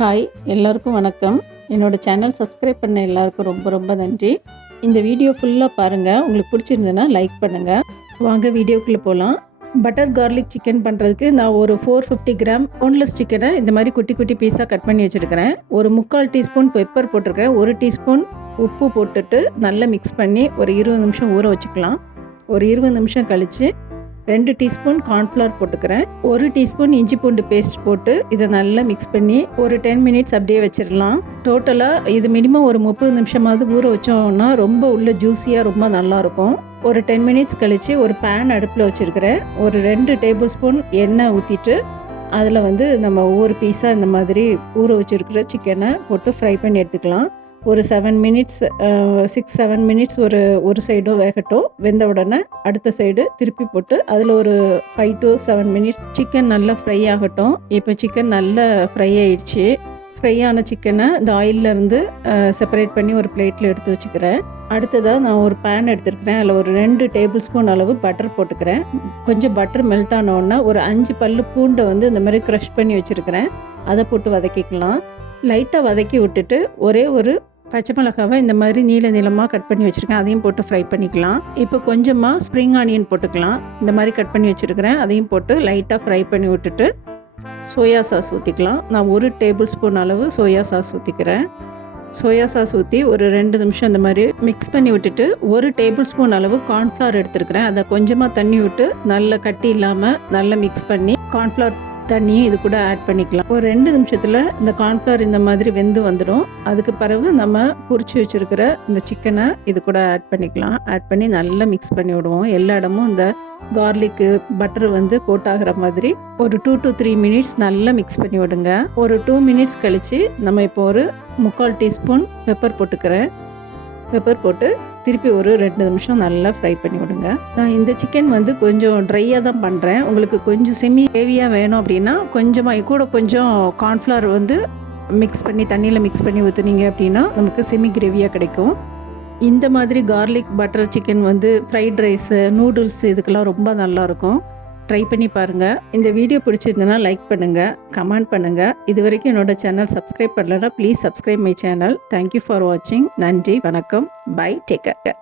Hi, எல்லாருக்கும் வணக்கம். என்னோட சேனல் சப்ஸ்கிரைப் பண்ண எல்லாருக்கும் ரொம்ப ரொம்ப நன்றி. இந்த வீடியோ ஃபுல்லாக பாருங்கள். உங்களுக்கு பிடிச்சிருந்ததுன்னா லைக் பண்ணுங்கள். வாங்க வீடியோக்குள்ளே போகலாம். பட்டர் கார்லிக் சிக்கன் பண்ணுறதுக்கு நான் ஒரு 450 கிராம் போன்லெஸ் சிக்கனை இந்த மாதிரி குட்டி குட்டி பீஸாக கட் பண்ணி வச்சுருக்கிறேன். ஒரு 3/4 டீஸ்பூன் பெப்பர் போட்டிருக்கேன். 1 டீஸ்பூன் உப்பு போட்டுட்டு நல்லா மிக்ஸ் பண்ணி ஒரு 20 நிமிஷம் ஊற வச்சுக்கலாம். ஒரு 20 நிமிஷம் கழித்து 2 டீஸ்பூன் கார்ன்ஃப்ளவர் போட்டுக்கிறேன். 1 டீஸ்பூன் இஞ்சி பூண்டு பேஸ்ட் போட்டு இதை நல்லா மிக்ஸ் பண்ணி ஒரு 10 மினிட்ஸ் அப்படியே வச்சிடலாம். டோட்டலாக இது மினிமம் ஒரு 30 நிமிஷமாவது ஊற வச்சோம்னா ரொம்ப உள்ள ஜூஸியாக ரொம்ப நல்லாயிருக்கும். ஒரு 10 மினிட்ஸ் கழித்து ஒரு பேன் அடுப்பில் வச்சுருக்கிறேன். ஒரு 2 டேபிள் ஸ்பூன் எண்ணெய் ஊற்றிட்டு அதில் நம்ம ஒவ்வொரு பீஸாக இந்த மாதிரி ஊற வச்சுருக்கிற சிக்கனை போட்டு ஃப்ரை பண்ணி எடுத்துக்கலாம். ஒரு 7 மினிட்ஸ் 6-7 மினிட்ஸ் ஒரு சைடும் வேகட்டும். வெந்த உடனே அடுத்த சைடு திருப்பி போட்டு அதில் ஒரு 5 to 7 மினிட்ஸ் சிக்கன் நல்லா ஃப்ரை ஆகட்டும். இப்போ சிக்கன் நல்லா ஃப்ரை ஆயிடுச்சு. ஃப்ரை ஆன சிக்கனை இந்த ஆயிலிருந்து செப்பரேட் பண்ணி ஒரு பிளேட்டில் எடுத்து வச்சுக்கிறேன். அடுத்ததாக நான் ஒரு பேன் எடுத்துருக்கிறேன். அதில் ஒரு 2 டேபிள் ஸ்பூன் அளவு பட்டர் போட்டுக்கிறேன். கொஞ்சம் பட்டர் மெல்ட் ஆனோன்னா ஒரு 5 பல்லு பூண்டை இந்த மாதிரி க்ரஷ் பண்ணி வச்சுருக்கிறேன். அதை போட்டு வதக்கிக்கலாம். லைட்டாக வதக்கி விட்டுட்டு ஒரே ஒரு பச்சை மிளகாவை இந்த மாதிரி நீளமாக கட் பண்ணி வச்சுருக்கேன். அதையும் போட்டு ஃப்ரை பண்ணிக்கலாம். இப்போ கொஞ்சமாக ஸ்ப்ரிங் ஆனியன் போட்டுக்கலாம். இந்த மாதிரி கட் பண்ணி வச்சுருக்கிறேன். அதையும் போட்டு லைட்டாக ஃப்ரை பண்ணி விட்டுட்டு சோயா சாஸ் ஊற்றிக்கலாம். நான் 1 டேபிள் ஸ்பூன் அளவு சோயா சாஸ் ஊற்றிக்கிறேன். சோயா சாஸ் ஊற்றி ஒரு 2 நிமிஷம் இந்த மாதிரி மிக்ஸ் பண்ணி விட்டுட்டு 1 டேபிள் ஸ்பூன் அளவு கார்ன்ஃப்ளவர் எடுத்துருக்கிறேன். அதை கொஞ்சமாக தண்ணி விட்டு நல்லா கட்டி இல்லாமல் நல்லா மிக்ஸ் பண்ணி கார்ன்ஃப்ளவர் தண்ணியும் இது கூட ஆட் பண்ணிக்கலாம். ஒரு 2 நிமிஷத்தில் இந்த கார்ன்ஃப்ளவர் இந்த மாதிரி வெந்து வந்துடும். அதுக்கு பிறகு நம்ம பொரிச்சு வச்சுருக்கிற இந்த சிக்கனை இது கூட ஆட் பண்ணிக்கலாம். ஆட் பண்ணி நல்லா மிக்ஸ் பண்ணி விடுவோம். எல்லா இடமும் இந்த கார்லிக்கு பட்டர் கோட் ஆகிற மாதிரி ஒரு 2 to 3 மினிட்ஸ் நல்லா மிக்ஸ் பண்ணி விடுங்க. ஒரு 2 மினிட்ஸ் கழித்து நம்ம இப்போ ஒரு 3/4 டீஸ்பூன் பெப்பர் போட்டுக்கிறேன். பெப்பர் போட்டு திருப்பி ஒரு 2 நிமிஷம் நல்லா ஃப்ரை பண்ணி விடுங்க. நான் இந்த சிக்கன் கொஞ்சம் ட்ரையாக தான் பண்ணுறேன். உங்களுக்கு கொஞ்சம் செமி கிரேவியாக வேணும் அப்படின்னா கொஞ்சமாக கூட கொஞ்சம் கார்ன்ஃப்ளவர் மிக்ஸ் பண்ணி தண்ணியில் மிக்ஸ் பண்ணி ஊற்றுனீங்க அப்படின்னா நமக்கு செமி கிரேவியாக கிடைக்கும். இந்த மாதிரி garlic butter chicken fried rice noodles இதுக்கெல்லாம் ரொம்ப நல்லாயிருக்கும். ட்ரை பண்ணி பாருங்கள். இந்த வீடியோ பிடிச்சிருந்ததுன்னா லைக் பண்ணுங்கள், கமெண்ட் பண்ணுங்கள். இது வரைக்கும் என்னோட சேனல் சப்ஸ்கிரைப் பண்ணலைன்னா please subscribe my channel. Thank you for வாட்சிங். நன்றி, வணக்கம், பை, டேக் கேர்.